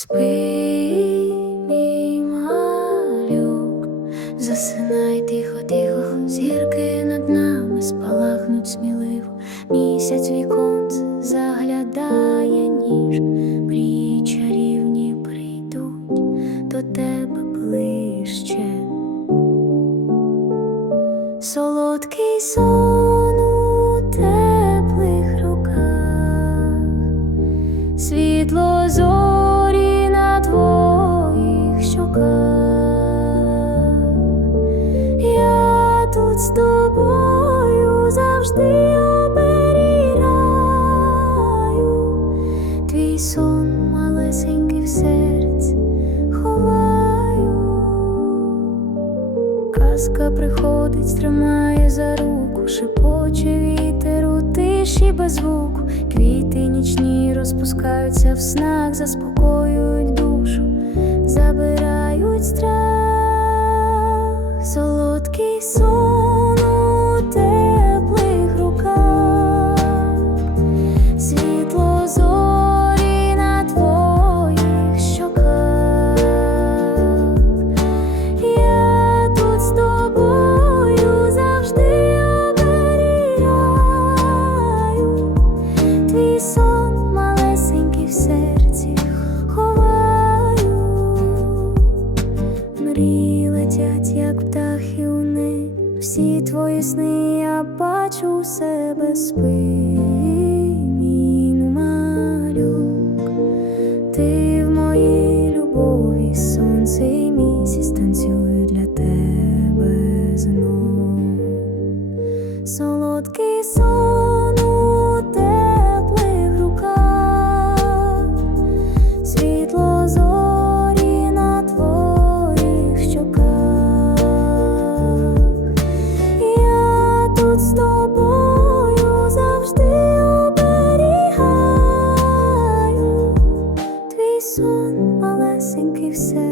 Спи, малюк, засинай тихо, тихо, зірки над нами спалахнуть сміливо, місяць віконце заглядає ніж, мрії чарівні прийдуть до тебе ближче. Солодкий сон Тут з тобою завжди оберігаю твій сон малесенький в серці ховаю. Казка приходить, тримає за руку, шепоче вітер у тиші без звуку. Квіти нічні розпускаються в снах, заспокоюють душу, забирають страх, солодкий сон всі твої сни я бачу себе спині малюк, ти в моїй любові, сонце і місяць танцює для тебе знов. Солодкий сон. I think you said.